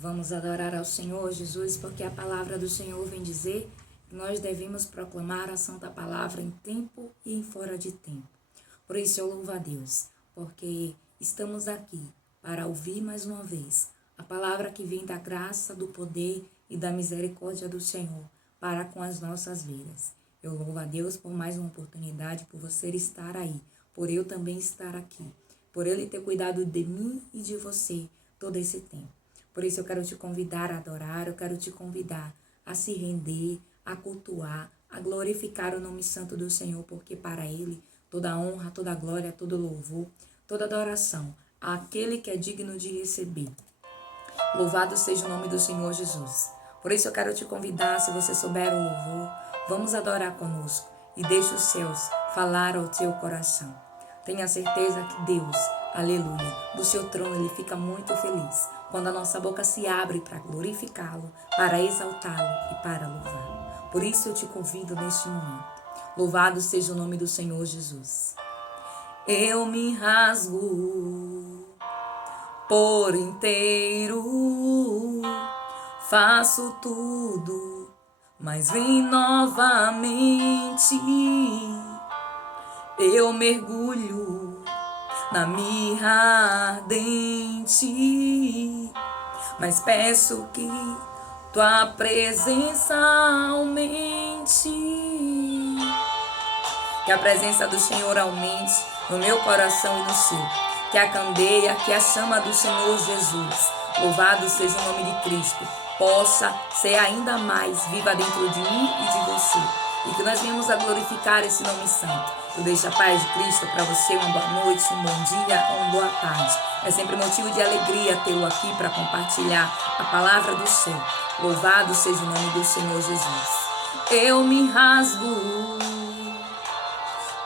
Vamos adorar ao Senhor Jesus, porque a palavra do Senhor vem dizer que nós devemos proclamar a santa palavra em tempo e em fora de tempo. Por isso eu louvo a Deus, porque estamos aqui para ouvir mais uma vez a palavra que vem da graça, do poder e da misericórdia do Senhor para com as nossas vidas. Eu louvo a Deus por mais uma oportunidade, por você estar aí, por eu também estar aqui, por Ele ter cuidado de mim e de você todo esse tempo. Por isso eu quero te convidar a adorar, eu quero te convidar a se render, a cultuar, a glorificar o nome santo do Senhor, porque para Ele toda honra, toda glória, todo louvor, toda adoração, àquele que é digno de receber. Louvado seja o nome do Senhor Jesus. Por isso eu quero te convidar, se você souber o louvor, vamos adorar conosco e deixe os céus falar ao teu coração. Tenha certeza que Deus, aleluia, do seu trono Ele fica muito feliz quando a nossa boca se abre para glorificá-lo, para exaltá-lo e para louvá-lo. Por isso eu te convido neste momento. Louvado seja o nome do Senhor Jesus. Eu me rasgo por inteiro, faço tudo, mas vem novamente. Eu mergulho na mirra ardente, mas peço que tua presença aumente. Que a presença do Senhor aumente no meu coração e no seu. Que a candeia, que a chama do Senhor Jesus, louvado seja o nome de Cristo, possa ser ainda mais viva dentro de mim e de você. E que nós venhamos a glorificar esse nome santo. Eu deixo a paz de Cristo para você, uma boa noite, um bom dia, uma boa tarde. É sempre motivo de alegria tê-lo aqui para compartilhar a palavra do céu. Louvado seja o nome do Senhor Jesus. Eu me rasgo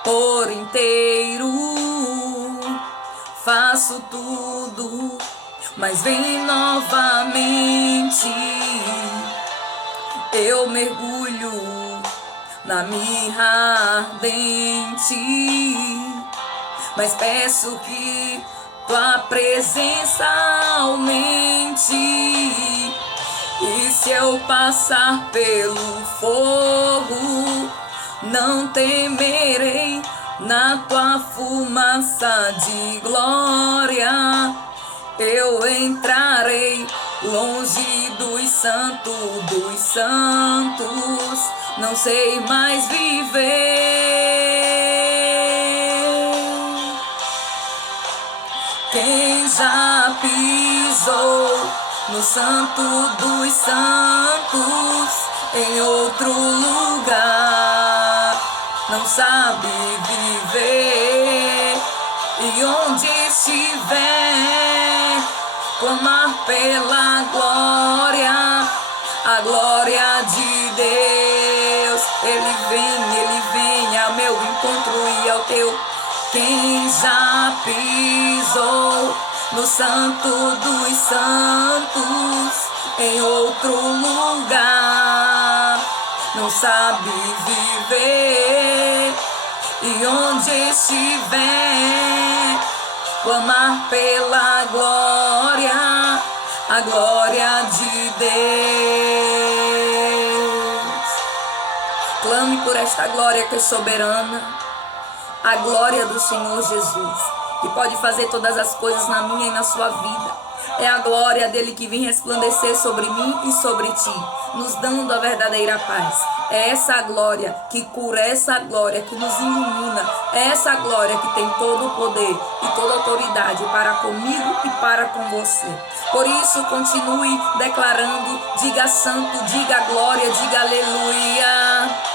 por inteiro, faço tudo, mas vem novamente. Eu mergulho na mirra ardente, mas peço que tua presença aumente. E se eu passar pelo fogo, não temerei, na tua fumaça de glória eu entrarei longe dos santos, não sei mais viver. Quem já pisou no santo dos santos em outro lugar não sabe viver. E onde estiver, clamar pela glória, a glória de Deus. Ele vem ao meu encontro e ao teu. Quem já pisou no santo dos santos em outro lugar não sabe viver. E onde estiver, clamar pela glória, a glória de Deus. Clame por esta glória que é soberana, a glória do Senhor Jesus, que pode fazer todas as coisas na minha e na sua vida. É a glória dele que vem resplandecer sobre mim e sobre ti, nos dando a verdadeira paz. É essa glória que cura, essa glória que nos ilumina, é essa glória que tem todo o poder e toda a autoridade para comigo e para com você. Por isso, continue declarando, diga santo, diga glória, diga aleluia.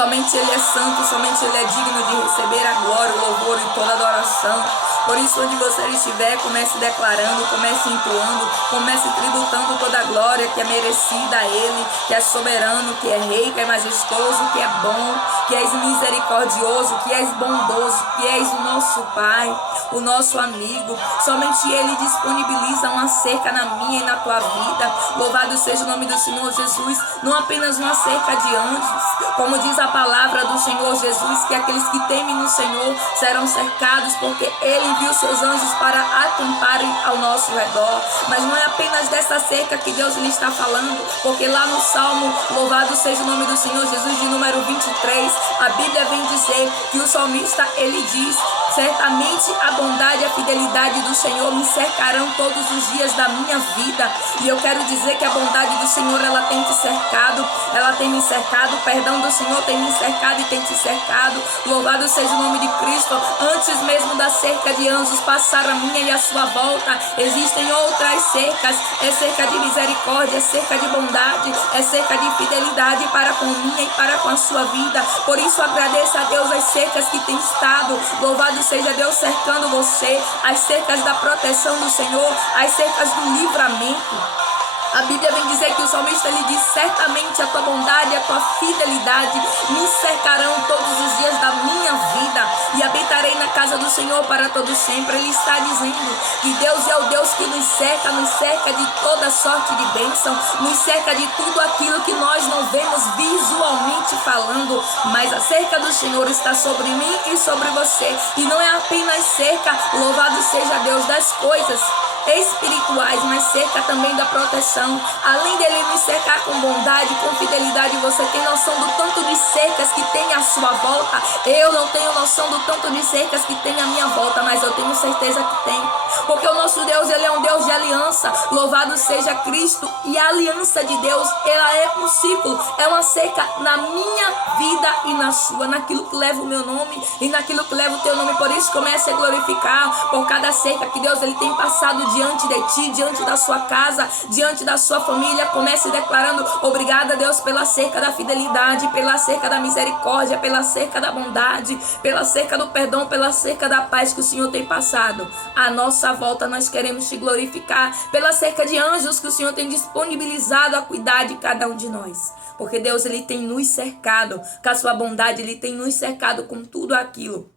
Somente Ele é santo, somente Ele é digno de receber a glória, o louvor e toda a adoração. Por isso, onde você estiver, comece declarando, comece entoando, comece tributando toda a glória que é merecida a Ele, que é soberano, que é rei, que é majestoso, que é bom, que és misericordioso, que és bondoso, que és o nosso Pai, o nosso amigo. Somente Ele disponibiliza uma cerca na minha e na tua vida. Louvado seja o nome do Senhor Jesus. Não apenas uma cerca de anjos, como diz a palavra do Senhor Jesus, que aqueles que temem no Senhor serão cercados, porque Ele envia os seus anjos para acamparem ao nosso redor. Mas não é apenas dessa cerca que Deus lhe está falando, porque lá no Salmo, louvado seja o nome do Senhor Jesus, de número 23, a Bíblia vem dizer que o salmista, ele diz: certamente a bondade e a fidelidade do Senhor me cercarão todos os dias da minha vida. E eu quero dizer que a bondade do Senhor, ela tem te cercado, ela tem me cercado, o perdão do Senhor tem me cercado e tem te cercado. Louvado seja o nome de Cristo. Antes mesmo da cerca de anjos passar a minha e a sua volta, existem outras cercas. É cerca de misericórdia, é cerca de bondade, é cerca de fidelidade para com minha e para com a sua vida. Por isso agradeça a Deus as cercas que tem estado. Louvado seja Deus cercando você, as cercas da proteção do Senhor, as cercas do livramento. A Bíblia vem dizer que o salmista, ele diz: certamente a tua bondade e a tua fidelidade me cercarão todos os dias da minha vida, e habitarei na casa do Senhor para todo sempre. Ele está dizendo que Deus é o Deus que nos cerca de toda sorte de bênção, nos cerca de tudo aquilo que nós não vemos visualmente falando, mas a cerca do Senhor está sobre mim e sobre você. E não é apenas cerca, louvado seja Deus, das coisas espirituais, mas cerca também da proteção. Além dele nos cercar com bondade, com fidelidade, você tem noção do tanto de cercas que tem à sua volta? Eu não tenho noção do tanto de cercas que tem à minha volta, mas eu tenho certeza que tem, porque o nosso Deus, ele é um Deus de aliança. Louvado seja Cristo. E a aliança de Deus, ela é um ciclo, é uma cerca na minha vida e na sua, naquilo que leva o meu nome e naquilo que leva o teu nome. Por isso comece a glorificar por cada cerca que Deus, ele tem passado diante de ti, diante da sua casa, diante da sua família. Comece declarando: obrigada, Deus, pela cerca da fidelidade, pela cerca da misericórdia, pela cerca da bondade, pela cerca do perdão, pela cerca da paz que o Senhor tem passado à nossa volta. Nós queremos te glorificar pela cerca de anjos que o Senhor tem disponibilizado a cuidar de cada um de nós, porque Deus, ele tem nos cercado com a sua bondade, ele tem nos cercado com tudo aquilo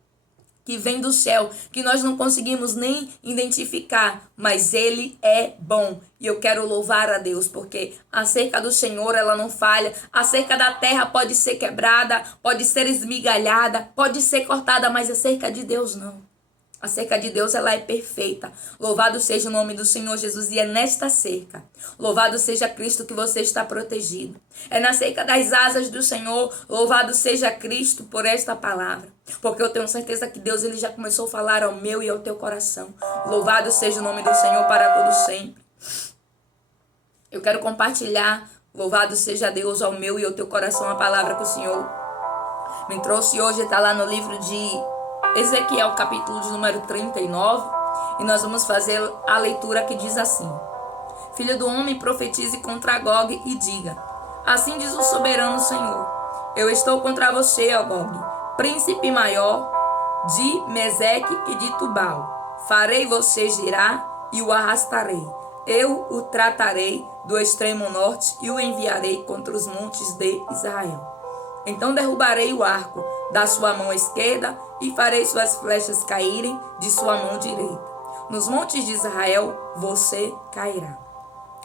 que vem do céu, que nós não conseguimos nem identificar, mas Ele é bom. E eu quero louvar a Deus, porque a cerca do Senhor, ela não falha. A cerca da terra pode ser quebrada, pode ser esmigalhada, pode ser cortada, mas a cerca de Deus não. A cerca de Deus, ela é perfeita. Louvado seja o nome do Senhor Jesus. E é nesta cerca, louvado seja Cristo, que você está protegido. É na cerca das asas do Senhor. Louvado seja Cristo por esta palavra, porque eu tenho certeza que Deus, ele já começou a falar ao meu e ao teu coração. Louvado seja o nome do Senhor para todo sempre. Eu quero compartilhar, louvado seja Deus, ao meu e ao teu coração, a palavra que o Senhor me trouxe hoje. Está lá no livro de Ezequiel, capítulo de número 39, e nós vamos fazer a leitura que diz assim: Filho do homem, profetize contra Gog e diga: assim diz o soberano Senhor, eu estou contra você, ó Gog, príncipe maior de Meseque e de Tubal. Farei você girar e o arrastarei. Eu o tratarei do extremo norte e o enviarei contra os montes de Israel. Então derrubarei o arco da sua mão esquerda e farei suas flechas caírem de sua mão direita. Nos montes de Israel você cairá,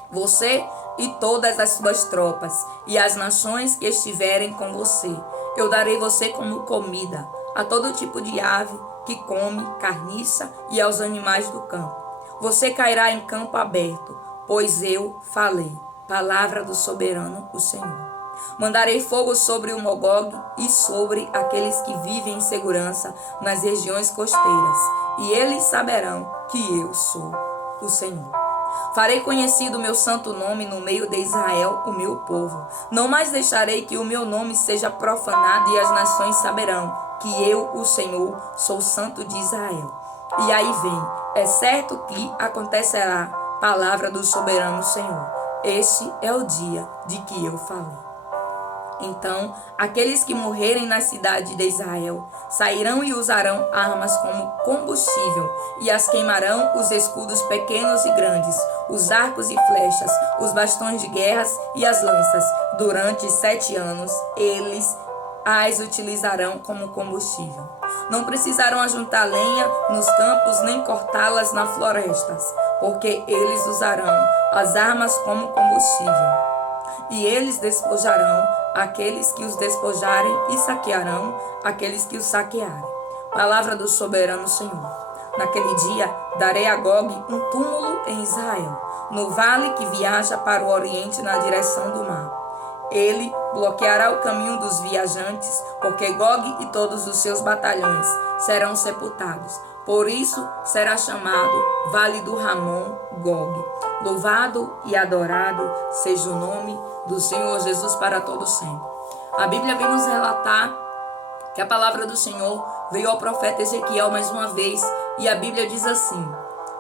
você e todas as suas tropas, e as nações que estiverem com você. Eu darei você como comida a todo tipo de ave que come carniça e aos animais do campo. Você cairá em campo aberto, pois eu falei. Palavra do soberano, o Senhor. Mandarei fogo sobre o Magog e sobre aqueles que vivem em segurança nas regiões costeiras, e eles saberão que eu sou o Senhor. Farei conhecido o meu santo nome no meio de Israel, o meu povo. Não mais deixarei que o meu nome seja profanado, e as nações saberão que eu, o Senhor, sou santo de Israel. E aí vem: é certo que acontecerá, palavra do soberano Senhor. Este é o dia de que eu falei. Então, aqueles que morrerem na cidade de Israel sairão e usarão armas como combustível, e as queimarão os escudos pequenos e grandes, os arcos e flechas, os bastões de guerras e as lanças. Durante 7 anos, eles as utilizarão como combustível. Não precisarão ajuntar lenha nos campos nem cortá-las nas florestas, porque eles usarão as armas como combustível. E eles despojarão aqueles que os despojarem e saquearão aqueles que os saquearem. Palavra do soberano Senhor. Naquele dia darei a Gog um túmulo em Israel, no vale que viaja para o oriente na direção do mar. Ele bloqueará o caminho dos viajantes, porque Gog e todos os seus batalhões serão sepultados. Por isso será chamado Vale do Ramon Gog. Louvado e adorado seja o nome do Senhor Jesus para todo sempre. A Bíblia vem nos relatar que a palavra do Senhor veio ao profeta Ezequiel mais uma vez, e a Bíblia diz assim: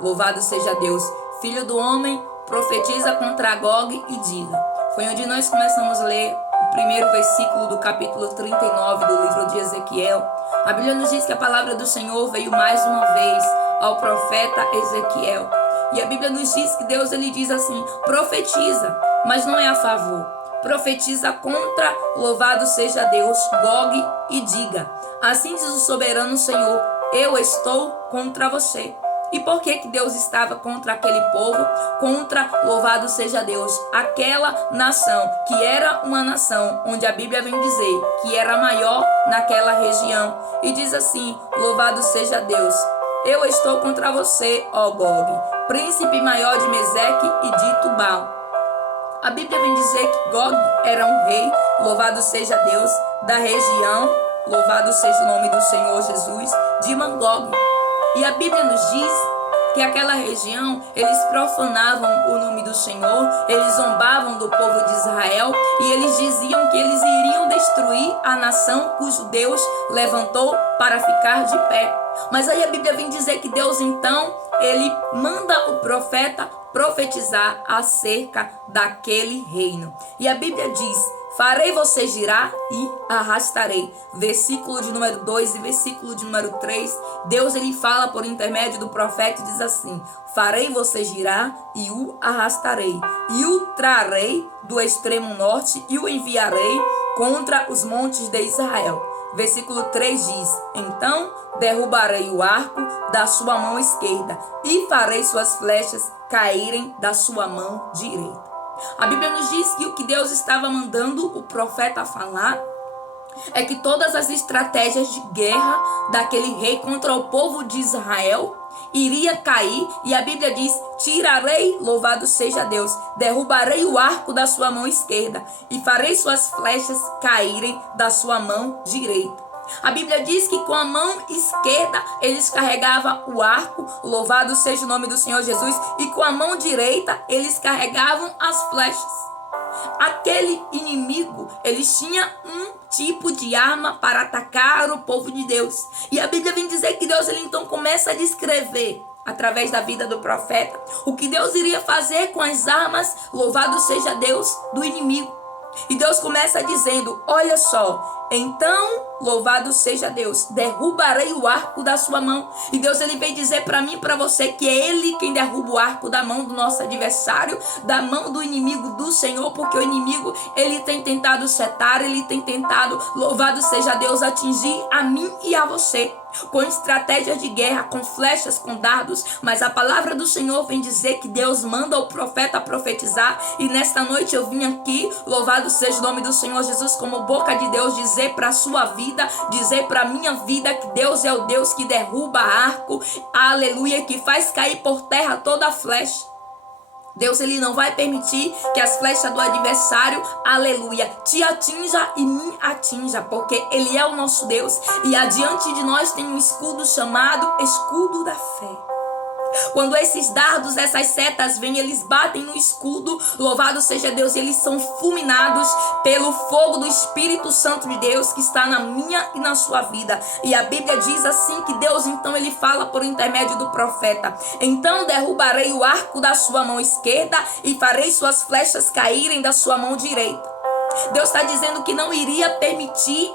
louvado seja Deus, filho do homem, profetiza contra Gog e diga. Foi onde nós começamos a ler o primeiro versículo do capítulo 39 do livro de Ezequiel. A Bíblia nos diz que a palavra do Senhor veio mais uma vez ao profeta Ezequiel. E a Bíblia nos diz que Deus, ele diz assim: profetiza, mas não é a favor. Profetiza contra, louvado seja Deus, Gog, e diga. Assim diz o soberano Senhor: eu estou contra você. E por que Deus estava contra aquele povo? Contra, louvado seja Deus, aquela nação, que era uma nação onde a Bíblia vem dizer que era maior naquela região. E diz assim: louvado seja Deus, eu estou contra você, ó Gog, príncipe maior de Meseque e de Tubal. A Bíblia vem dizer que Gog era um rei, louvado seja Deus, da região, louvado seja o nome do Senhor Jesus, de Magog. E a Bíblia nos diz que aquela região, eles profanavam o nome do Senhor, eles zombavam do povo de Israel, e eles diziam que eles iriam destruir a nação cujo Deus levantou para ficar de pé. Mas aí a Bíblia vem dizer que Deus, então, ele manda o profeta profetizar acerca daquele reino. E a Bíblia diz: farei você girar e arrastarei. Versículo de número 2 e versículo de número 3. Deus, ele fala por intermédio do profeta e diz assim: farei você girar e o arrastarei. E o trarei do extremo norte e o enviarei contra os montes de Israel. Versículo 3 diz: então derrubarei o arco da sua mão esquerda e farei suas flechas caírem da sua mão direita. A Bíblia nos diz que o que Deus estava mandando o profeta falar é que todas as estratégias de guerra daquele rei contra o povo de Israel iria cair, e a Bíblia diz: tirarei, louvado seja Deus, derrubarei o arco da sua mão esquerda e farei suas flechas caírem da sua mão direita. A Bíblia diz que com a mão esquerda eles carregavam o arco, louvado seja o nome do Senhor Jesus, e com a mão direita eles carregavam as flechas. Aquele inimigo, eles tinham um tipo de arma para atacar o povo de Deus. E a Bíblia vem dizer que Deus, ele então começa a descrever, através da vida do profeta, o que Deus iria fazer com as armas, louvado seja Deus, do inimigo. E Deus começa dizendo: olha só, então, louvado seja Deus, derrubarei o arco da sua mão. E Deus, ele vem dizer para mim e para você que é ele quem derruba o arco da mão do nosso adversário, da mão do inimigo do Senhor, porque o inimigo, ele tem tentado setar, ele tem tentado, louvado seja Deus, atingir a mim e a você, com estratégias de guerra, com flechas, com dardos. Mas a palavra do Senhor vem dizer que Deus manda o profeta profetizar. E nesta noite eu vim aqui, louvado seja o nome do Senhor Jesus, como boca de Deus, dizer para a sua vida, dizer para a minha vida, que Deus é o Deus que derruba arco, aleluia, que faz cair por terra toda a flecha. Deus, ele não vai permitir que as flechas do adversário, aleluia, te atinja e me atinja, porque ele é o nosso Deus. E adiante de nós tem um escudo chamado escudo da fé. Quando esses dardos, essas setas vêm, eles batem no escudo, louvado seja Deus, e eles são fulminados pelo fogo do Espírito Santo de Deus que está na minha e na sua vida. E a Bíblia diz assim que Deus, então, ele fala por intermédio do profeta: então derrubarei o arco da sua mão esquerda e farei suas flechas caírem da sua mão direita. Deus está dizendo que não iria permitir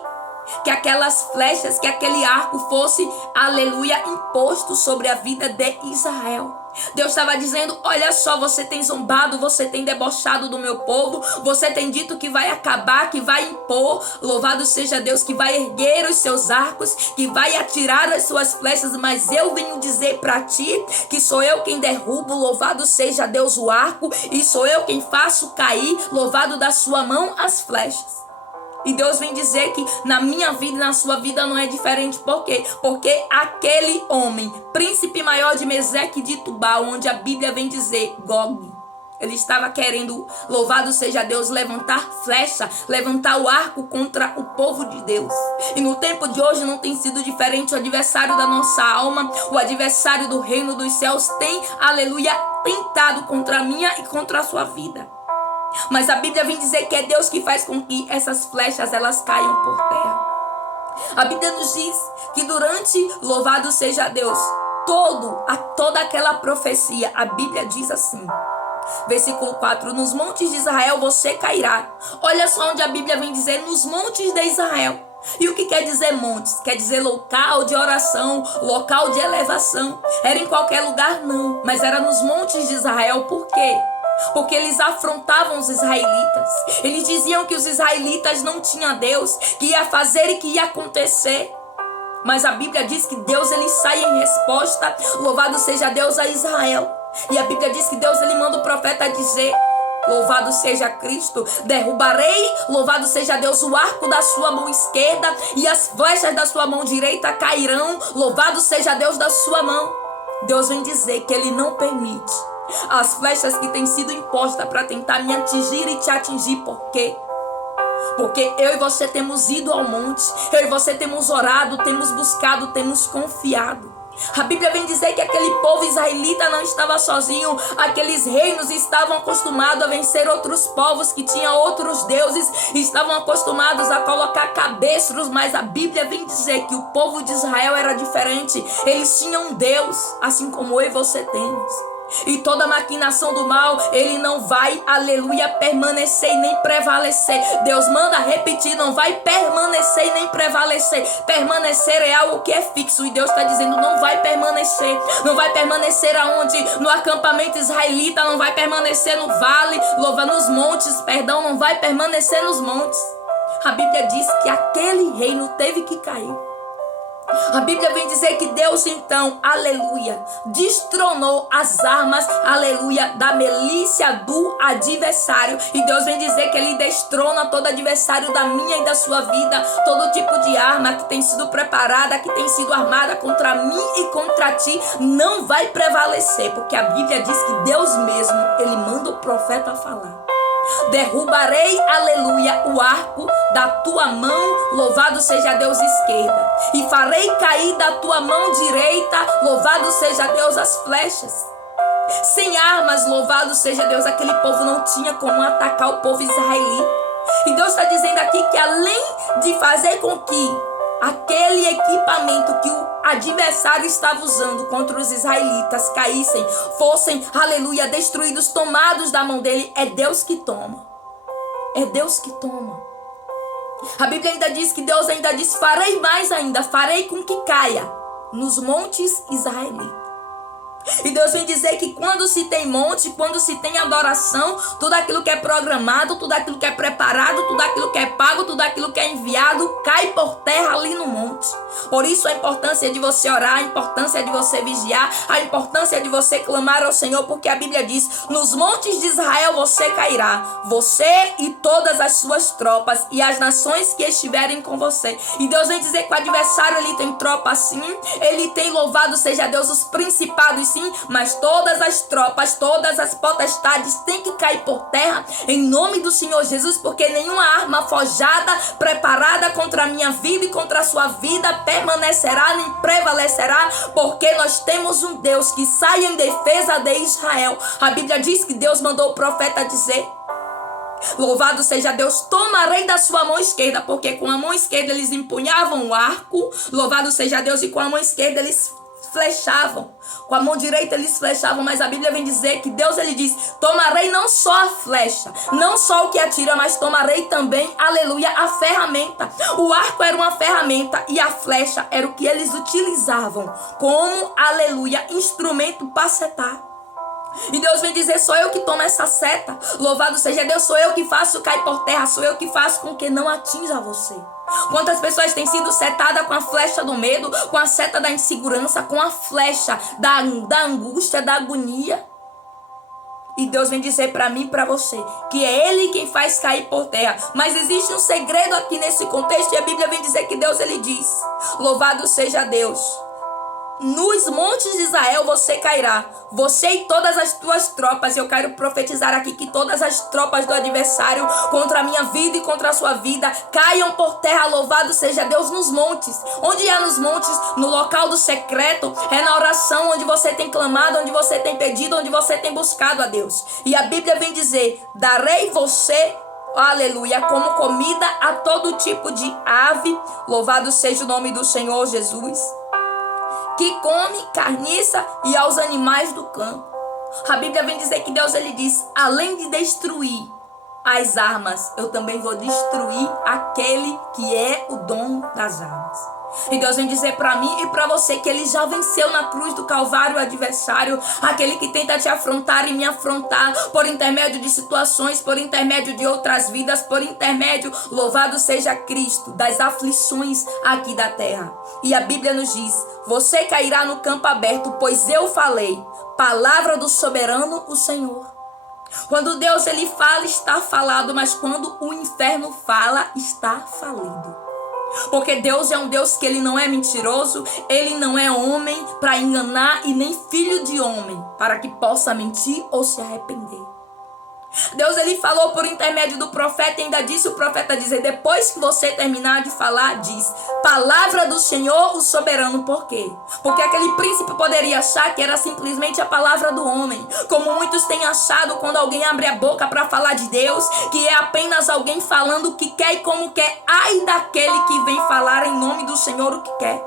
que aquelas flechas, que aquele arco fosse, aleluia, imposto sobre a vida de Israel. Deus estava dizendo: olha só, você tem zombado, você tem debochado do meu povo, você tem dito que vai acabar, que vai impor, louvado seja Deus, que vai erguer os seus arcos, que vai atirar as suas flechas, mas eu venho dizer para ti que sou eu quem derrubo, louvado seja Deus, o arco, e sou eu quem faço cair, louvado da sua mão, as flechas. E Deus vem dizer que na minha vida e na sua vida não é diferente. Por quê? Porque aquele homem, príncipe maior de Meseque e de Tubal, onde a Bíblia vem dizer, Gog, ele estava querendo, louvado seja Deus, levantar flecha, levantar o arco contra o povo de Deus. E no tempo de hoje não tem sido diferente. O adversário da nossa alma, o adversário do reino dos céus tem, aleluia, tentado contra a minha e contra a sua vida. Mas a Bíblia vem dizer que é Deus que faz com que essas flechas elas caiam por terra. A Bíblia nos diz que durante, louvado seja Deus, toda aquela profecia, a Bíblia diz assim, versículo 4, nos montes de Israel você cairá. Olha só onde a Bíblia vem dizer, nos montes de Israel. E o que quer dizer montes? Quer dizer local de oração, local de elevação. Era em qualquer lugar? Não, mas era nos montes de Israel. Por quê? Porque eles afrontavam os israelitas. Eles diziam que os israelitas não tinham Deus, que ia fazer e que ia acontecer. Mas a Bíblia diz que Deus ele sai em resposta, louvado seja Deus, a Israel. E a Bíblia diz que Deus ele manda o profeta dizer, louvado seja Cristo, derrubarei, louvado seja Deus, o arco da sua mão esquerda e as flechas da sua mão direita cairão, louvado seja Deus, da sua mão. Deus vem dizer que ele não permite as flechas que têm sido impostas para tentar me atingir e te atingir. Por quê? Porque eu e você temos ido ao monte, eu e você temos orado, temos buscado, temos confiado. A Bíblia vem dizer que aquele povo israelita não estava sozinho. Aqueles reinos estavam acostumados a vencer outros povos que tinham outros deuses, estavam acostumados a colocar cabestros, mas a Bíblia vem dizer que o povo de Israel era diferente. Eles tinham um Deus, assim como eu e você temos. E toda maquinação do mal, ele não vai, aleluia, permanecer e nem prevalecer. Deus manda repetir, não vai permanecer e nem prevalecer. Permanecer é algo que é fixo. E Deus está dizendo, não vai permanecer. Não vai permanecer aonde? No acampamento israelita, não vai permanecer no vale, nos montes, perdão, não vai permanecer nos montes. A Bíblia diz que aquele reino teve que cair. A Bíblia vem dizer que Deus então, aleluia, destronou as armas, aleluia, da milícia do adversário. E Deus vem dizer que ele destrona todo adversário da minha e da sua vida. Todo tipo de arma que tem sido preparada, que tem sido armada contra mim e contra ti, não vai prevalecer. Porque a Bíblia diz que Deus mesmo, ele manda o profeta falar. Derrubarei, aleluia, o arco da tua mão, louvado seja Deus, esquerda, e farei cair da tua mão direita, louvado seja Deus, as flechas. Sem armas, louvado seja Deus, aquele povo não tinha como atacar o povo israelita. E Deus está dizendo aqui que além de fazer com que aquele equipamento que o adversário estava usando contra os israelitas caíssem, fossem, aleluia, destruídos, tomados da mão dele, é Deus que toma. É Deus que toma. A Bíblia ainda diz que Deus ainda diz, farei mais ainda, farei com que caia nos montes israelitas. E Deus vem dizer que quando se tem monte, quando se tem adoração, tudo aquilo que é programado, tudo aquilo que é preparado, tudo aquilo que é pago, tudo aquilo que é enviado, cai por terra ali no monte. Por isso a importância de você orar, a importância de você vigiar, a importância de você clamar ao Senhor, porque a Bíblia diz, nos montes de Israel você cairá, você e todas as suas tropas e as nações que estiverem com você. E Deus vem dizer que o adversário ele tem tropa sim, ele tem, louvado seja Deus, os principados sim, mas todas as tropas, todas as potestades têm que cair por terra em nome do Senhor Jesus, porque nenhuma arma forjada, preparada contra a minha vida e contra a sua vida permanecerá nem prevalecerá, porque nós temos um Deus que sai em defesa de Israel. A Bíblia diz que Deus mandou o profeta dizer, louvado seja Deus, tomarei da sua mão esquerda, porque com a mão esquerda eles empunhavam o arco, louvado seja Deus, e com a mão esquerda eles flechavam. Com a mão direita eles flechavam, mas a Bíblia vem dizer que Deus, ele diz: tomarei não só a flecha, não só o que atira, mas tomarei também, aleluia, a ferramenta. O arco era uma ferramenta e a flecha era o que eles utilizavam como, aleluia, instrumento para setar. E Deus vem dizer: sou eu que tomo essa seta. Louvado seja Deus, sou eu que faço cair por terra, sou eu que faço com que não atinja você. Quantas pessoas têm sido setadas com a flecha do medo, com a seta da insegurança, com a flecha da angústia, da agonia. E Deus vem dizer para mim e para você que é Ele quem faz cair por terra. Mas existe um segredo aqui nesse contexto, e a Bíblia vem dizer que Deus, ele diz: louvado seja Deus, nos montes de Israel você cairá, você e todas as tuas tropas. Eu quero profetizar aqui que todas as tropas do adversário contra a minha vida e contra a sua vida caiam por terra. Louvado seja Deus, nos montes. Onde é nos montes? No local do secreto. É na oração onde você tem clamado, onde você tem pedido, onde você tem buscado a Deus. E a Bíblia vem dizer: darei você, aleluia, como comida a todo tipo de ave. Louvado seja o nome do Senhor Jesus, que come carniça, e aos animais do campo. A Bíblia vem dizer que Deus, ele diz: além de destruir as armas, eu também vou destruir aquele que é o dono das armas. E Deus vem dizer para mim e para você que ele já venceu na cruz do Calvário o adversário, aquele que tenta te afrontar e me afrontar por intermédio de situações, por intermédio de outras vidas, por intermédio, louvado seja Cristo, das aflições aqui da terra. E a Bíblia nos diz: você cairá no campo aberto, pois eu falei. Palavra do soberano, o Senhor. Quando Deus, ele fala, está falado, mas quando o inferno fala, está falido. Porque Deus é um Deus que ele não é mentiroso, ele não é homem para enganar e nem filho de homem para que possa mentir ou se arrepender. Deus, ele falou por intermédio do profeta e ainda disse o profeta dizer: depois que você terminar de falar, diz: palavra do Senhor, o soberano. Por quê? Porque aquele príncipe poderia achar que era simplesmente a palavra do homem, como muitos têm achado quando alguém abre a boca para falar de Deus, que é apenas alguém falando o que quer e como quer. Ai daquele que vem falar em nome do Senhor o que quer.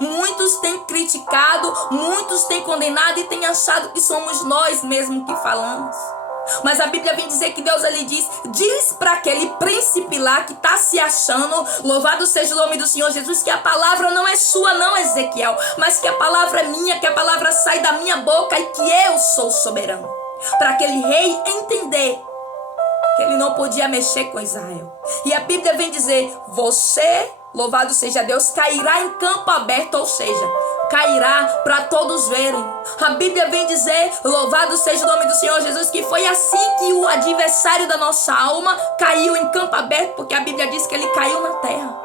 Muitos têm criticado, muitos têm condenado e têm achado que somos nós mesmos que falamos. Mas a Bíblia vem dizer que Deus, ele diz para aquele príncipe lá que está se achando, louvado seja o nome do Senhor Jesus, que a palavra não é sua, não, Ezequiel, mas que a palavra é minha, que a palavra sai da minha boca e que eu sou soberano. Para aquele rei entender que ele não podia mexer com Israel. E a Bíblia vem dizer: você, louvado seja Deus, cairá em campo aberto, ou seja, cairá para todos verem. A Bíblia vem dizer, louvado seja o nome do Senhor Jesus, que foi assim que o adversário da nossa alma caiu em campo aberto, porque a Bíblia diz que ele caiu na terra,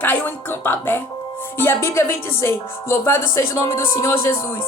caiu em campo aberto. E a Bíblia vem dizer, louvado seja o nome do Senhor Jesus,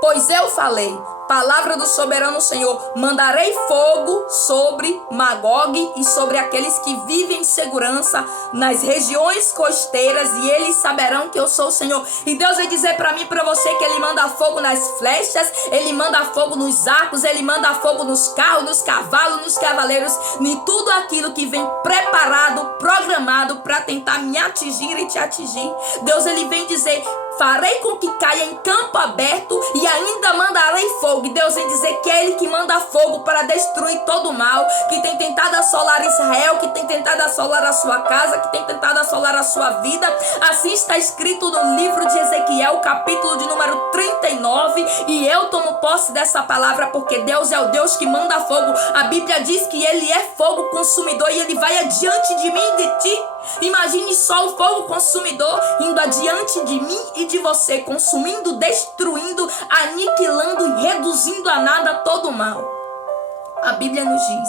pois eu falei, palavra do soberano Senhor, mandarei fogo sobre Magog e sobre aqueles que vivem em segurança nas regiões costeiras, e eles saberão que eu sou o Senhor. E Deus vai dizer para mim e para você que ele manda fogo nas flechas, ele manda fogo nos arcos, ele manda fogo nos carros, nos cavalos, nos cavaleiros, em tudo aquilo que vem preparado, programado para tentar me atingir e te atingir. Deus, ele vem dizer: farei com que caia em campo aberto e ainda mandarei fogo. E Deus vem dizer que é ele que manda fogo para destruir todo o mal que tem tentado assolar Israel, que tem tentado assolar a sua casa, que tem tentado assolar a sua vida. Assim está escrito no livro de Ezequiel, capítulo de número 39. E eu tomo posse dessa palavra, porque Deus é o Deus que manda fogo. A Bíblia diz que ele é fogo consumidor e ele vai adiante de mim e de ti. Imagine só o fogo consumidor indo adiante de mim e de você, consumindo, destruindo, aniquilando e reduzindo a nada todo o mal. A Bíblia nos diz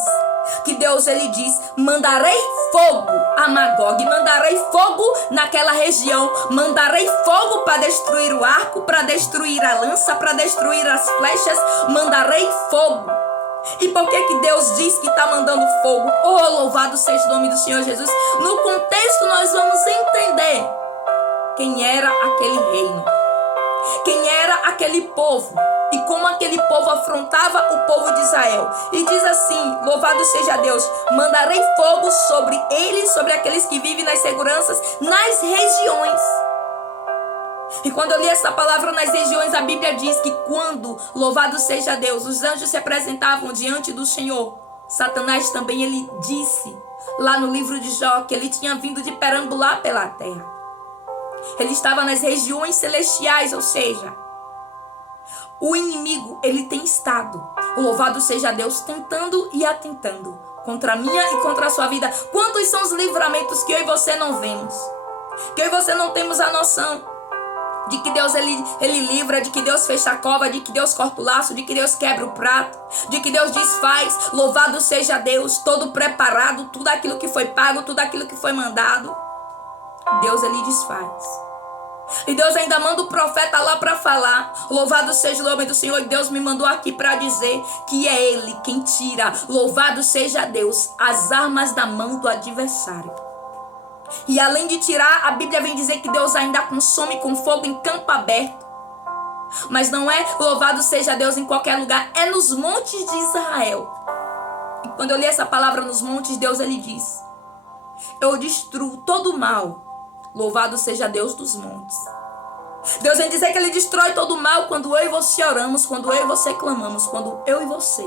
que Deus, ele diz: mandarei fogo a Magog, mandarei fogo naquela região, mandarei fogo para destruir o arco, para destruir a lança, para destruir as flechas, mandarei fogo. E por que Deus diz que está mandando fogo? Oh, louvado seja o nome do Senhor Jesus. No contexto nós vamos entender quem era aquele reino, quem era aquele povo e como aquele povo afrontava o povo de Israel. E diz assim, louvado seja Deus: mandarei fogo sobre eles, sobre aqueles que vivem nas seguranças, nas regiões. E quando eu li essa palavra nas regiões, a Bíblia diz que quando, louvado seja Deus, os anjos se apresentavam diante do Senhor, Satanás também, ele disse lá no livro de Jó que ele tinha vindo de perambular pela terra. Ele estava nas regiões celestiais, ou seja, o inimigo, ele tem estado, louvado seja Deus, tentando e atentando contra a minha e contra a sua vida. Quantos são os livramentos que eu e você não vemos? Que eu e você não temos a noção de que Deus ele livra, de que Deus fecha a cova, de que Deus corta o laço, de que Deus quebra o prato, de que Deus desfaz. Louvado seja Deus, todo preparado, tudo aquilo que foi pago, tudo aquilo que foi mandado, Deus ele desfaz. E Deus ainda manda o profeta lá para falar. Louvado seja o nome do Senhor. E Deus me mandou aqui para dizer que é Ele quem tira, louvado seja Deus, as armas da mão do adversário. E além de tirar, a Bíblia vem dizer que Deus ainda consome com fogo em campo aberto. Mas não é louvado seja Deus em qualquer lugar, é nos montes de Israel. E quando eu li essa palavra nos montes, Deus ele diz: eu destruo todo o mal. Louvado seja Deus dos montes. Deus vem dizer que ele destrói todo o mal quando eu e você oramos, quando eu e você clamamos, quando eu e você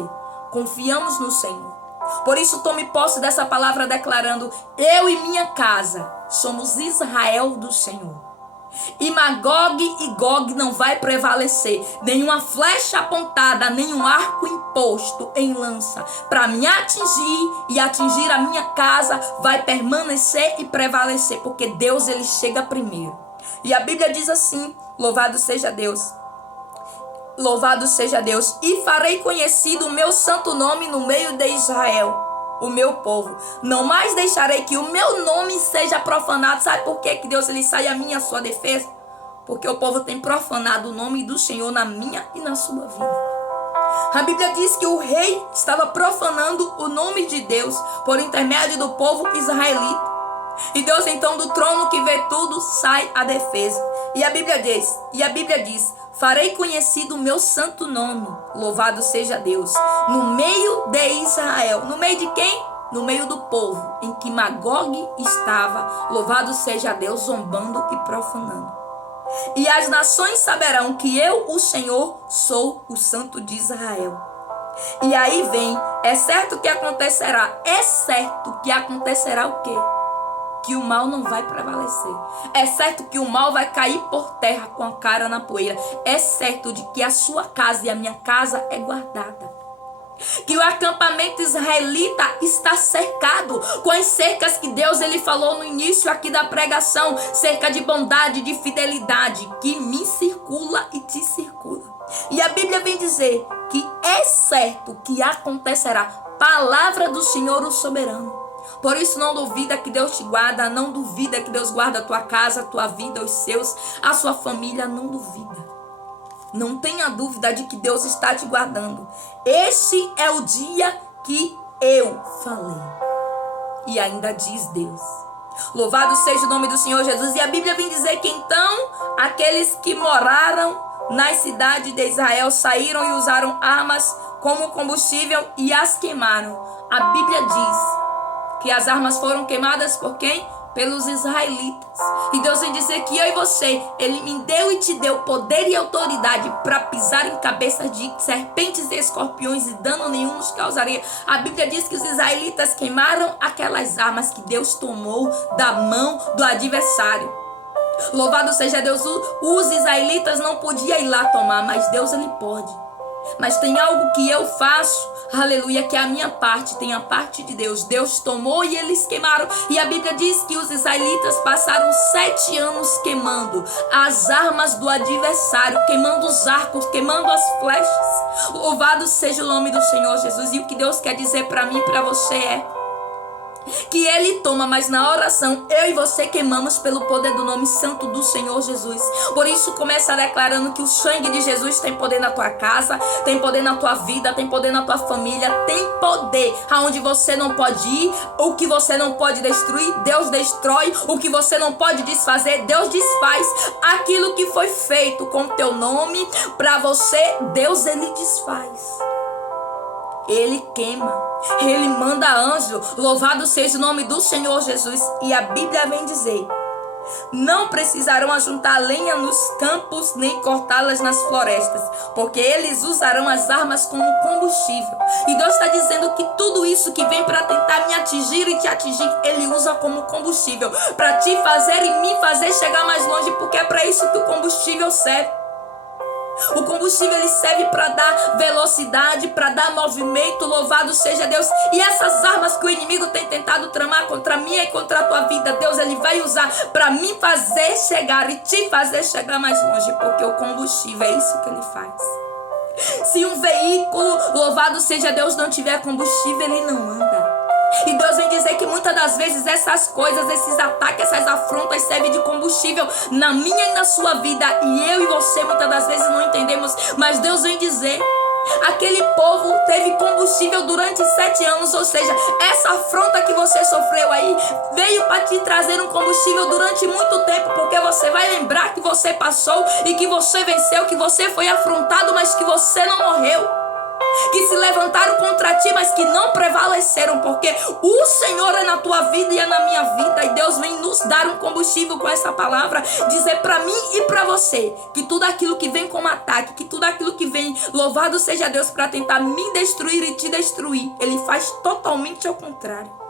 confiamos no Senhor. Por isso tome posse dessa palavra declarando: eu e minha casa somos Israel do Senhor. E Magog e Gog não vai prevalecer. Nenhuma flecha apontada, nenhum arco imposto em lança para me atingir e atingir a minha casa vai permanecer e prevalecer, porque Deus ele chega primeiro. E a Bíblia diz assim: louvado seja Deus. Louvado seja Deus. E farei conhecido o meu santo nome no meio de Israel, o meu povo. Não mais deixarei que o meu nome seja profanado. Sabe por que Deus ele sai a minha, a sua defesa? Porque o povo tem profanado o nome do Senhor na minha e na sua vida. A Bíblia diz que o rei estava profanando o nome de Deus por intermédio do povo israelita. E Deus então do trono que vê tudo sai a defesa. E a Bíblia diz: farei conhecido o meu santo nome, louvado seja Deus, no meio de Israel. No meio de quem? No meio do povo em que Magog estava, louvado seja Deus, zombando e profanando. E as nações saberão que eu, o Senhor, sou o Santo de Israel. E aí vem, é certo que acontecerá. É certo que acontecerá o quê? Que o mal não vai prevalecer. É certo que o mal vai cair por terra com a cara na poeira. É certo de que a sua casa e a minha casa é guardada. Que o acampamento israelita está cercado com as cercas que Deus ele falou no início aqui da pregação. Cerca de bondade, de fidelidade, que me circula e te circula. E a Bíblia vem dizer que é certo que acontecerá. Palavra do Senhor o soberano. Por isso não duvida que Deus te guarda, não duvida que Deus guarda a tua casa, a tua vida, os seus, a sua família, não duvida. Não tenha dúvida de que Deus está te guardando. Este é o dia que eu falei. E ainda diz Deus. Louvado seja o nome do Senhor Jesus. E a Bíblia vem dizer que então aqueles que moraram nas cidades de Israel saíram e usaram armas como combustível e as queimaram. A Bíblia diz que as armas foram queimadas por quem? Pelos israelitas. E Deus vem dizer que eu e você, Ele me deu e te deu poder e autoridade para pisar em cabeças de serpentes e escorpiões e dano nenhum nos causaria. A Bíblia diz que os israelitas queimaram aquelas armas que Deus tomou da mão do adversário. Louvado seja Deus. Os israelitas não podiam ir lá tomar, mas Deus ele pode. Mas tem algo que eu faço, aleluia, que é a minha parte, tem a parte de Deus. Deus tomou e eles queimaram. E a Bíblia diz que os israelitas passaram 7 anos queimando as armas do adversário, queimando os arcos, queimando as flechas. Louvado seja o nome do Senhor Jesus. E o que Deus quer dizer para mim e para você é que Ele toma, mas na oração eu e você queimamos pelo poder do nome santo do Senhor Jesus. Por isso começa declarando que o sangue de Jesus tem poder na tua casa, tem poder na tua vida, tem poder na tua família, tem poder aonde você não pode ir. O que você não pode destruir, Deus destrói. O que você não pode desfazer, Deus desfaz. Aquilo que foi feito com teu nome para você, Deus ele desfaz. Ele queima, Ele manda anjo. Louvado seja o nome do Senhor Jesus. E a Bíblia vem dizer Não precisarão ajuntar lenha nos campos, nem cortá-las nas florestas, porque eles usarão as armas como combustível. E Deus está dizendo que tudo isso que vem para tentar me atingir e te atingir, Ele usa como combustível, para te fazer e me fazer chegar mais longe, porque é para isso que o combustível serve. O combustível ele serve para dar velocidade, para dar movimento, louvado seja Deus. E essas armas que o inimigo tem tentado tramar contra mim e contra a tua vida, Deus ele vai usar para me fazer chegar e te fazer chegar mais longe, porque o combustível é isso que ele faz. Se um veículo, louvado seja Deus, não tiver combustível, ele não anda. E Deus vem dizer que muitas das vezes essas coisas, esses ataques, essas afrontas servem de combustível na minha e na sua vida. E eu e você muitas das vezes não entendemos, mas Deus vem dizer, aquele povo teve combustível durante 7 anos, ou seja, essa afronta que você sofreu aí veio para te trazer um combustível durante muito tempo, porque você vai lembrar que você passou e que você venceu, que você foi afrontado, mas que você não morreu. Que se levantaram contra ti, mas que não prevaleceram, porque o Senhor é na tua vida e é na minha vida. E Deus vem nos dar um combustível com essa palavra, dizer para mim e para você que tudo aquilo que vem como ataque, que tudo aquilo que vem, louvado seja Deus, para tentar me destruir e te destruir, Ele faz totalmente ao contrário.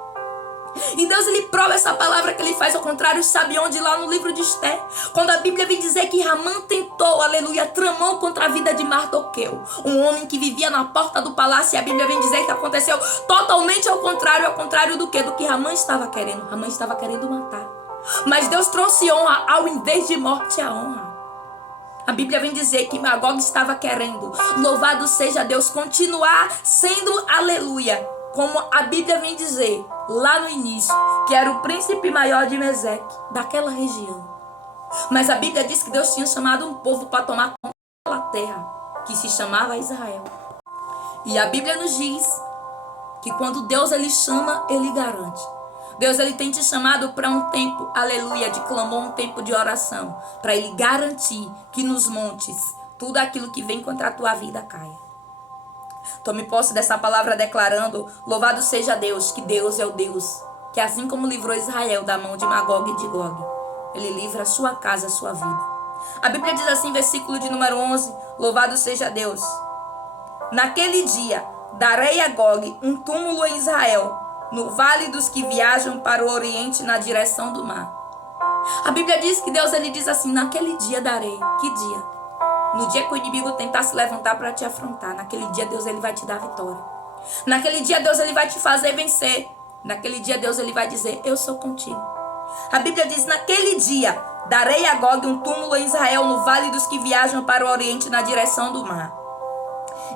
E Deus ele prova essa palavra que ele faz ao contrário, sabe onde? Lá no livro de Esther, quando a Bíblia vem dizer que Ramã tentou, aleluia, tramou contra a vida de Mardoqueu, um homem que vivia na porta do palácio. E a Bíblia vem dizer que aconteceu totalmente ao contrário do que? Do que Ramã estava querendo. Ramã estava querendo matar, mas Deus trouxe honra ao invés de morte, a honra. A Bíblia vem dizer que Magog estava querendo, louvado seja Deus, continuar sendo, aleluia, como a Bíblia vem dizer lá no início, que era o príncipe maior de Meseque, daquela região. Mas a Bíblia diz que Deus tinha chamado um povo para tomar conta daquela terra, que se chamava Israel. E a Bíblia nos diz que quando Deus ele chama, ele garante. Deus ele tem te chamado para um tempo, aleluia, de clamor, um tempo de oração, para ele garantir que nos montes tudo aquilo que vem contra a tua vida caia. Tome posse dessa palavra declarando, louvado seja Deus, que Deus é o Deus que assim como livrou Israel da mão de Magog e de Gog, ele livra a sua casa, a sua vida. A Bíblia diz assim, versículo de número 11, louvado seja Deus. Naquele dia darei a Gog um túmulo em Israel, no vale dos que viajam para o oriente na direção do mar. A Bíblia diz que Deus ele diz assim, naquele dia darei. Que dia? No dia que o inimigo tentar se levantar para te afrontar, naquele dia Deus ele vai te dar vitória. Naquele dia Deus ele vai te fazer vencer. Naquele dia Deus ele vai dizer, eu sou contigo. A Bíblia diz, naquele dia darei a Gog um túmulo em Israel, no vale dos que viajam para o oriente na direção do mar.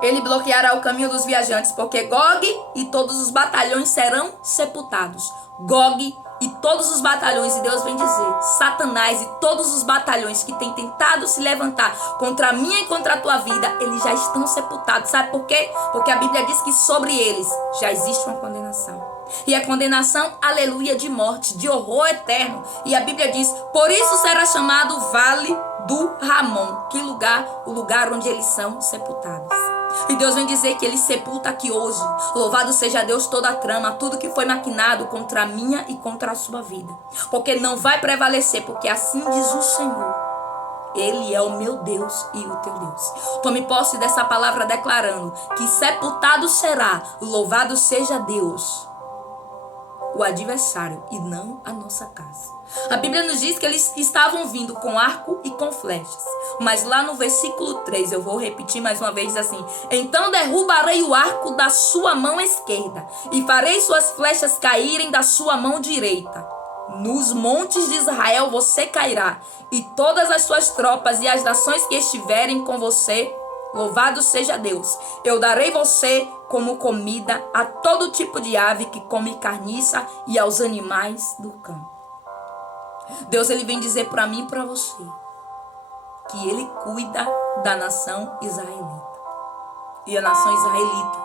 Ele bloqueará o caminho dos viajantes, porque Gog e todos os batalhões serão sepultados. Gog e todos os batalhões, e Deus vem dizer, Satanás e todos os batalhões que têm tentado se levantar contra a minha e contra a tua vida, eles já estão sepultados. Sabe por quê? Porque a Bíblia diz que sobre eles já existe uma condenação. E a condenação, aleluia, de morte, de horror eterno. E a Bíblia diz, por isso será chamado Vale do Ramon. Que lugar? O lugar onde eles são sepultados. E Deus vem dizer que ele sepulta aqui hoje. Louvado seja Deus toda a trama, tudo que foi maquinado contra a minha e contra a sua vida. Porque não vai prevalecer, porque assim diz o Senhor. Ele é o meu Deus e o teu Deus. Tome posse dessa palavra declarando que sepultado será, louvado seja Deus, o adversário e não a nossa casa. A Bíblia nos diz que eles estavam vindo com arco e com flechas. Mas lá no versículo 3, eu vou repetir mais uma vez, diz assim: então derrubarei o arco da sua mão esquerda e farei suas flechas caírem da sua mão direita. Nos montes de Israel você cairá, e todas as suas tropas e as nações que estiverem com você, louvado seja Deus. Eu darei você como comida a todo tipo de ave que come carniça e aos animais do campo. Deus ele vem dizer para mim e para você que ele cuida da nação israelita. E a nação israelita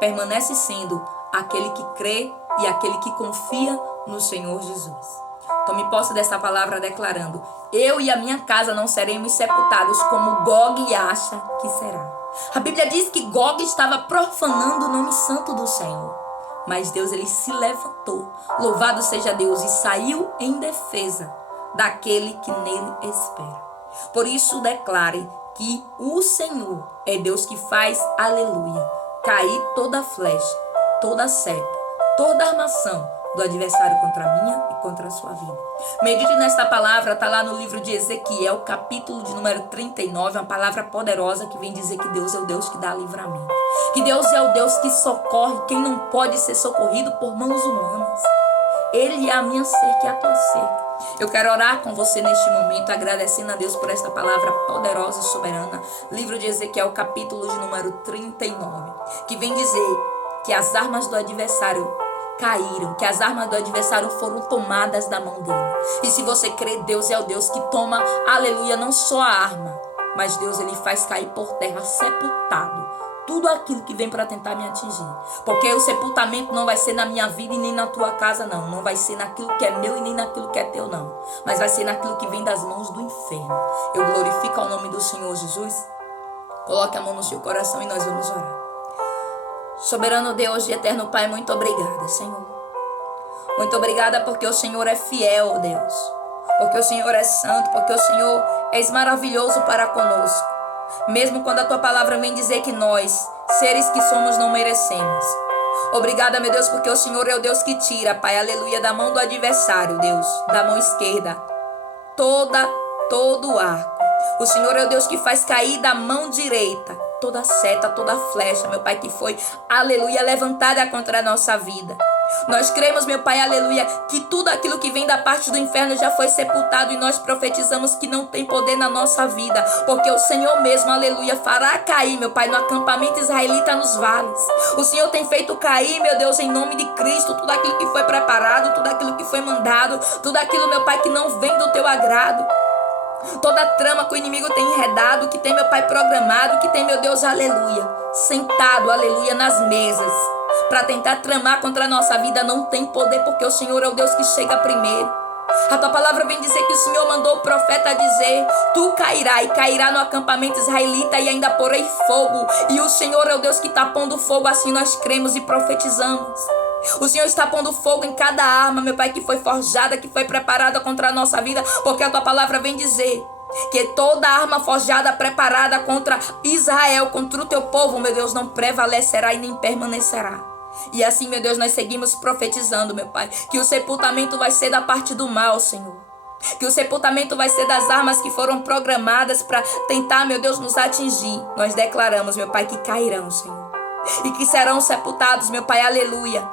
permanece sendo aquele que crê e aquele que confia no Senhor Jesus. Tome posse dessa palavra declarando: eu e a minha casa não seremos sepultados como Gog acha que será. A Bíblia diz que Gog estava profanando o nome santo do Senhor. Mas Deus ele se levantou, louvado seja Deus, e saiu em defesa daquele que nele espera. Por isso declare que o Senhor é Deus que faz, aleluia, cair toda flecha, toda seta, toda armação do adversário contra a minha e contra a sua vida. Medite nesta palavra, está lá no livro de Ezequiel, capítulo de número 39, uma palavra poderosa que vem dizer que Deus é o Deus que dá livramento. Que Deus é o Deus que socorre quem não pode ser socorrido por mãos humanas. Ele é a minha cerca e a tua cerca. Eu quero orar com você neste momento, agradecendo a Deus por esta palavra poderosa e soberana. Livro de Ezequiel, capítulo de número 39, que vem dizer que as armas do adversário caíram, que as armas do adversário foram tomadas da mão dele. E se você crê, Deus é o Deus que toma, aleluia, não só a arma, mas Deus, ele faz cair por terra, sepultado, tudo aquilo que vem para tentar me atingir. Porque o sepultamento não vai ser na minha vida e nem na tua casa, não. Não vai ser naquilo que é meu e nem naquilo que é teu, não. Mas vai ser naquilo que vem das mãos do inferno. Eu glorifico o nome do Senhor Jesus. Coloque a mão no seu coração e nós vamos orar. Soberano Deus e eterno Pai, muito obrigada, Senhor. Muito obrigada porque o Senhor é fiel, Deus. Porque o Senhor é santo, porque o Senhor és maravilhoso para conosco. Mesmo quando a tua palavra vem dizer que nós, seres que somos, não merecemos. Obrigada, meu Deus, porque o Senhor é o Deus que tira, Pai, aleluia, da mão do adversário, Deus, da mão esquerda, todo o arco. O Senhor é o Deus que faz cair da mão direita toda seta, toda flecha, meu Pai, que foi, aleluia, levantada contra a nossa vida. Nós cremos, meu Pai, aleluia, que tudo aquilo que vem da parte do inferno já foi sepultado e nós profetizamos que não tem poder na nossa vida, porque o Senhor mesmo, aleluia, fará cair, meu Pai, no acampamento israelita nos vales. O Senhor tem feito cair, meu Deus, em nome de Cristo, tudo aquilo que foi preparado, tudo aquilo que foi mandado, tudo aquilo, meu Pai, que não vem do teu agrado. Toda trama que o inimigo tem enredado, que tem, meu Pai, programado, que tem, meu Deus, aleluia, sentado, aleluia, nas mesas, para tentar tramar contra a nossa vida, não tem poder, porque o Senhor é o Deus que chega primeiro. A tua palavra vem dizer que o Senhor mandou o profeta dizer: tu cairá e cairá no acampamento israelita e ainda porei fogo. E o Senhor é o Deus que está pondo fogo, assim nós cremos e profetizamos. O Senhor está pondo fogo em cada arma, meu Pai, que foi forjada, que foi preparada contra a nossa vida, porque a tua palavra vem dizer que toda arma forjada, preparada contra Israel, contra o teu povo, meu Deus, não prevalecerá e nem permanecerá. E assim, meu Deus, nós seguimos profetizando, meu Pai, que o sepultamento vai ser da parte do mal, Senhor. Que o sepultamento vai ser das armas que foram programadas para tentar, meu Deus, nos atingir. Nós declaramos, meu Pai, que cairão, Senhor. E que serão sepultados, meu Pai, aleluia.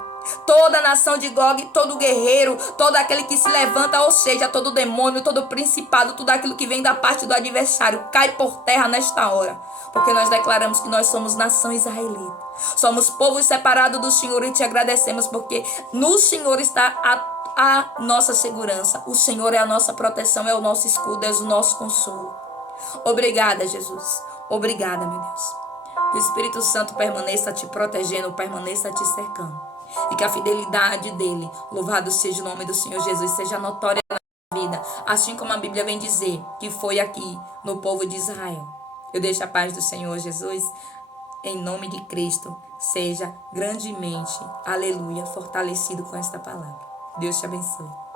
Toda a nação de Gog, todo guerreiro, todo aquele que se levanta, ou seja, todo demônio, todo principado, tudo aquilo que vem da parte do adversário, cai por terra nesta hora. Porque nós declaramos que nós somos nação israelita. Somos povo separado do Senhor e te agradecemos porque no Senhor está a nossa segurança. O Senhor é a nossa proteção, é o nosso escudo, é o nosso consolo. Obrigada, Jesus. Obrigada, meu Deus. Que o Espírito Santo permaneça te protegendo, permaneça te cercando. E que a fidelidade dele, louvado seja o nome do Senhor Jesus, seja notória na vida. Assim como a Bíblia vem dizer que foi aqui no povo de Israel. Eu deixo a paz do Senhor Jesus, em nome de Cristo, seja grandemente, aleluia, fortalecido com esta palavra. Deus te abençoe.